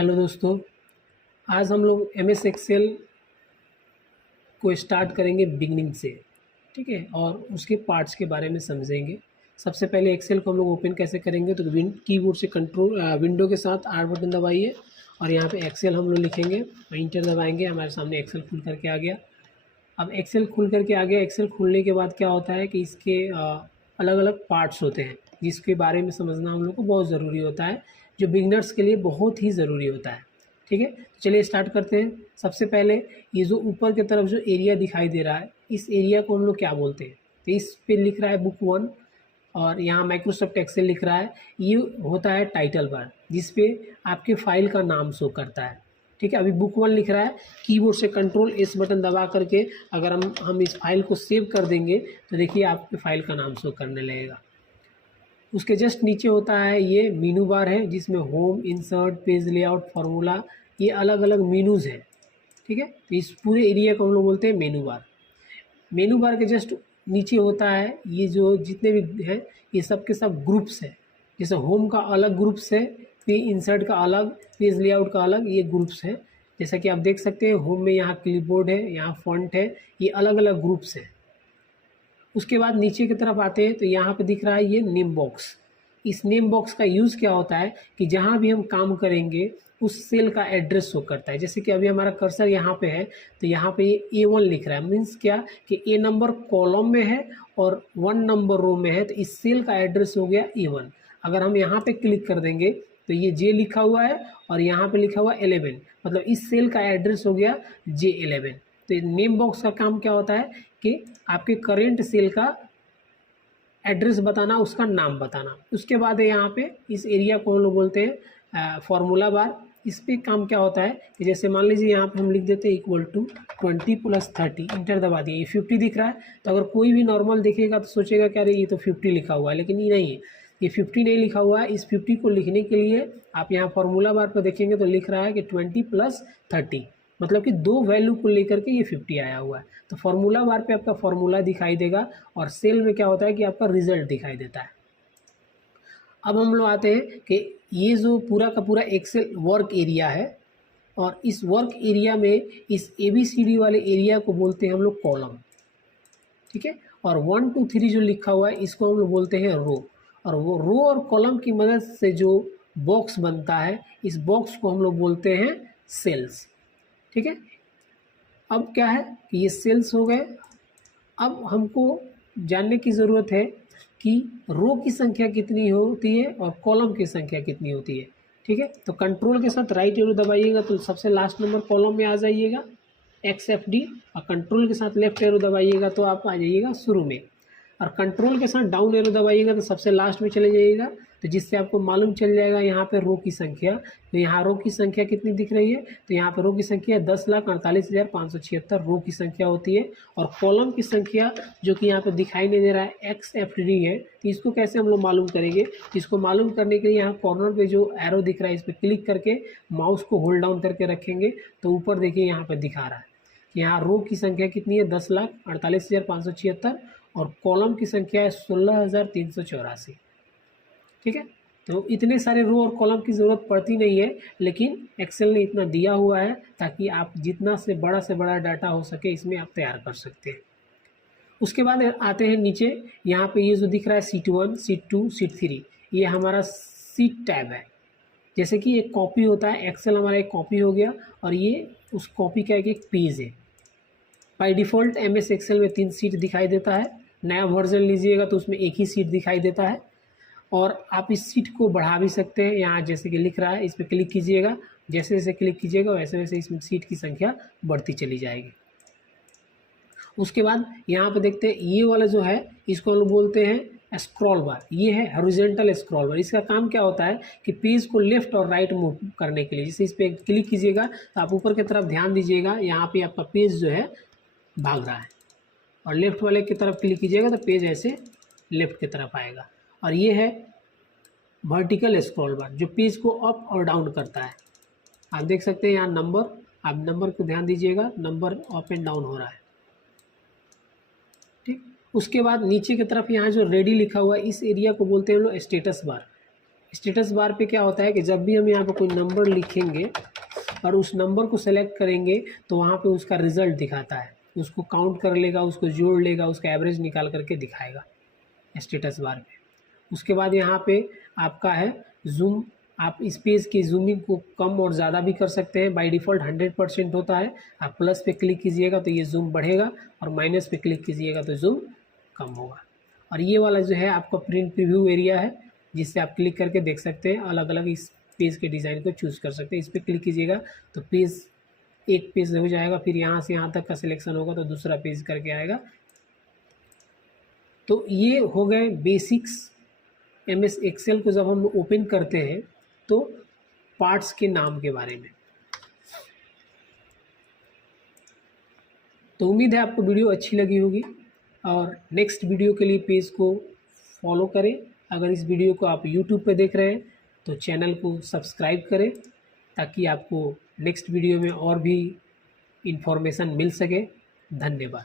Hello दोस्तों, आज हम लोग एम एस एक्सेल को स्टार्ट करेंगे बिगनिंग से। ठीक है, और उसके पार्ट्स के बारे में समझेंगे। सबसे पहले एक्सेल को हम लोग ओपन कैसे करेंगे, तो कीबोर्ड से कंट्रोल विंडो के साथ आर बटन दबाइए और यहाँ पे एक्सेल हम लोग लिखेंगे, इंटर दबाएंगे। हमारे सामने एक्सेल खुल करके आ गया। अब एक्सेल खुल करके आ गया। एक्सेल खुलने के बाद क्या होता है कि इसके अलग अलग पार्ट्स होते हैं, जिसके बारे में समझना हम लोग को बहुत ज़रूरी होता है, जो बिगनर्स के लिए बहुत ही ज़रूरी होता है। ठीक है, तो चलिए स्टार्ट करते हैं। सबसे पहले ये जो ऊपर की तरफ जो एरिया दिखाई दे रहा है, इस एरिया को हम लोग क्या बोलते हैं, तो इस पे लिख रहा है बुक 1 और यहाँ माइक्रोसॉफ्ट एक्सेल लिख रहा है। ये होता है टाइटल बार, जिस पे आपके फाइल का नाम शो करता है। ठीक है, अभी बुक 1 लिख रहा है। कीबोर्ड से कंट्रोल एस बटन दबा करके अगर हम इस फाइल को सेव कर देंगे तो देखिए आपके फाइल का नाम शो करने लगेगा। उसके जस्ट नीचे होता है ये मीनू बार है, जिसमें home, insert, page layout, formula, ये अलग अलग मीनूज़ हैं। ठीक है, तो इस पूरे एरिया को हम लोग बोलते हैं मेनू बार। मेनू बार के जस्ट नीचे होता है ये जो जितने भी हैं, ये सब के सब ग्रुप्स हैं। जैसे होम का अलग ग्रुप्स है, फिर इंसर्ट का अलग, पेज लेआउट का अलग, ये ग्रुप्स हैं। जैसा कि आप देख सकते हैं, होम में यहाँ क्लिपबोर्ड है, यहाँ फॉन्ट है, ये अलग अलग ग्रुप्स हैं। उसके बाद नीचे की तरफ आते हैं तो यहाँ पे दिख रहा है ये नेम बॉक्स। इस नेम बॉक्स का यूज़ क्या होता है कि जहाँ भी हम काम करेंगे उस सेल का एड्रेस शो करता है। जैसे कि अभी हमारा कर्सर यहाँ पे है, तो यहाँ पे ये A1 लिख रहा है, मीन्स क्या कि A नंबर कॉलम में है और 1 नंबर रो में है, तो इस सेल का एड्रेस हो गया A1। अगर हम यहाँ पे क्लिक कर देंगे तो ये J लिखा हुआ है और यहाँ पे लिखा हुआ 11, मतलब इस सेल का एड्रेस हो गया J11। तो नेम बॉक्स का काम क्या होता है कि आपके करेंट सेल का एड्रेस बताना, उसका नाम बताना। उसके बाद है यहाँ पे इस एरिया को हम लोग बोलते हैं फार्मूला बार। इस पे काम क्या होता है कि जैसे मान लीजिए यहाँ पे हम लिख देते हैं इक्वल टू 20 + 30, इंटर दबा दिए, ये 50 दिख रहा है। तो अगर कोई भी नॉर्मल देखेगा तो सोचेगा क्या अरे ये तो 50 लिखा हुआ है, लेकिन ये नहीं है, ये 50 नहीं लिखा हुआ है। इस 50 को लिखने के लिए आप यहाँ फार्मूला बार पर देखेंगे तो लिख रहा है कि 20 + 30, मतलब कि 2 वैल्यू को लेकर के ये 50 आया हुआ है। तो फार्मूला बार पे आपका फार्मूला दिखाई देगा और सेल में क्या होता है कि आपका रिजल्ट दिखाई देता है। अब हम लोग आते हैं कि ये जो पूरा का पूरा एक्सेल वर्क एरिया है, और इस वर्क एरिया में इस ABCD वाले एरिया को बोलते हैं हम लोग कॉलम। ठीक है, और 1 2 3 जो लिखा हुआ है इसको हम लोग बोलते हैं रो। और वो रो और कॉलम की मदद से जो बॉक्स बनता है, इस बॉक्स को हम लोग बोलते हैं सेल्स। ठीक है, अब क्या है कि ये सेल्स हो गए। अब हमको जानने की ज़रूरत है कि रो की संख्या कितनी होती है और कॉलम की संख्या कितनी होती है। ठीक है, तो कंट्रोल के साथ राइट एरो दबाइएगा तो सबसे लास्ट नंबर कॉलम में आ जाइएगा XFD, और कंट्रोल के साथ लेफ्ट एरो दबाइएगा तो आप आ जाइएगा शुरू में, और कंट्रोल के साथ डाउन एरो दबाइएगा तो सबसे लास्ट में चले जाइएगा। तो जिससे आपको मालूम चल जाएगा यहाँ पे रो की संख्या। तो यहाँ रो की संख्या कितनी दिख रही है, तो यहाँ पे रो की संख्या 10,48,576 रो की संख्या होती है। और कॉलम की संख्या जो कि यहाँ पे दिखाई नहीं दे रहा है XFD है, तो इसको कैसे हम लोग मालूम करेंगे। इसको मालूम करने के लिए यहाँ कॉर्नर पे जो एरो दिख रहा है इस पर क्लिक करके माउस को होल्ड डाउन करके रखेंगे तो ऊपर देखिए यहाँ पर दिखा रहा है कि यहाँ रो की संख्या कितनी है 10,48,576 और कॉलम की संख्या है 16,384। ठीक है, तो इतने सारे रो और कॉलम की ज़रूरत पड़ती नहीं है, लेकिन एक्सेल ने इतना दिया हुआ है ताकि आप जितना से बड़ा डाटा हो सके इसमें आप तैयार कर सकते हैं। उसके बाद आते हैं नीचे, यहाँ पे ये जो दिख रहा है शीट 1, शीट 2, शीट 3, ये हमारा शीट टैब है। जैसे कि एक कॉपी होता है, एक्सेल हमारा एक कॉपी हो गया और ये उस कॉपी का एक पेज है। बाय डिफ़ॉल्ट MS एक्सेल में 3 शीट दिखाई देता है। नया वर्जन लीजिएगा तो उसमें एक ही शीट दिखाई देता है, और आप इस सीट को बढ़ा भी सकते हैं। यहाँ जैसे कि लिख रहा है इस पर क्लिक कीजिएगा, जैसे जैसे क्लिक कीजिएगा वैसे वैसे इसमें सीट की संख्या बढ़ती चली जाएगी। उसके बाद यहाँ पे देखते हैं ये वाला जो है इसको हम लोग बोलते हैं स्क्रॉल बार। ये है हॉरिजॉन्टल स्क्रॉल बार। इसका काम क्या होता है कि पेज को लेफ्ट और राइट मूव करने के लिए, जैसे इस पर क्लिक कीजिएगा तो आप ऊपर की तरफ ध्यान दीजिएगा, यहाँ पर आपका पेज जो है भाग रहा है, और लेफ्ट वाले की तरफ क्लिक कीजिएगा तो पेज ऐसे लेफ्ट की तरफ आएगा। और ये है वर्टिकल स्क्रॉल बार जो पेज को अप और डाउन करता है। आप देख सकते हैं यहाँ नंबर, आप नंबर को ध्यान दीजिएगा, नंबर अप एंड डाउन हो रहा है। ठीक, उसके बाद नीचे की तरफ यहाँ जो रेडी लिखा हुआ है इस एरिया को बोलते हैं हम लोग स्टेटस बार। स्टेटस बार पे क्या होता है कि जब भी हम यहाँ पे कोई नंबर लिखेंगे और उस नंबर को सेलेक्ट करेंगे तो वहाँ पे उसका रिज़ल्ट दिखाता है, उसको काउंट कर लेगा, उसको जोड़ लेगा, उसका एवरेज निकाल करके दिखाएगा स्टेटस बार पे। उसके बाद यहाँ पे आपका है जूम, आप इस पेज की जूमिंग को कम और ज़्यादा भी कर सकते हैं। बाय डिफ़ॉल्ट 100% होता है। आप प्लस पे क्लिक कीजिएगा तो ये जूम बढ़ेगा और माइनस पे क्लिक कीजिएगा तो जूम कम होगा। और ये वाला जो है आपका प्रिंट प्रीव्यू एरिया है, जिससे आप क्लिक करके देख सकते हैं, अलग अलग इस पेज के डिज़ाइन को चूज़ कर सकते हैं। इस पर क्लिक कीजिएगा तो पेज एक पेज हो जाएगा, फिर यहाँ से यहाँ तक का सिलेक्शन होगा तो दूसरा पेज करके आएगा। तो ये हो गए बेसिक्स MS एक्सेल को जब हम ओपन करते हैं तो पार्ट्स के नाम के बारे में। तो उम्मीद है आपको वीडियो अच्छी लगी होगी और नेक्स्ट वीडियो के लिए पेज को फॉलो करें। अगर इस वीडियो को आप YouTube पे देख रहे हैं तो चैनल को सब्सक्राइब करें ताकि आपको नेक्स्ट वीडियो में और भी इन्फॉर्मेशन मिल सके। धन्यवाद।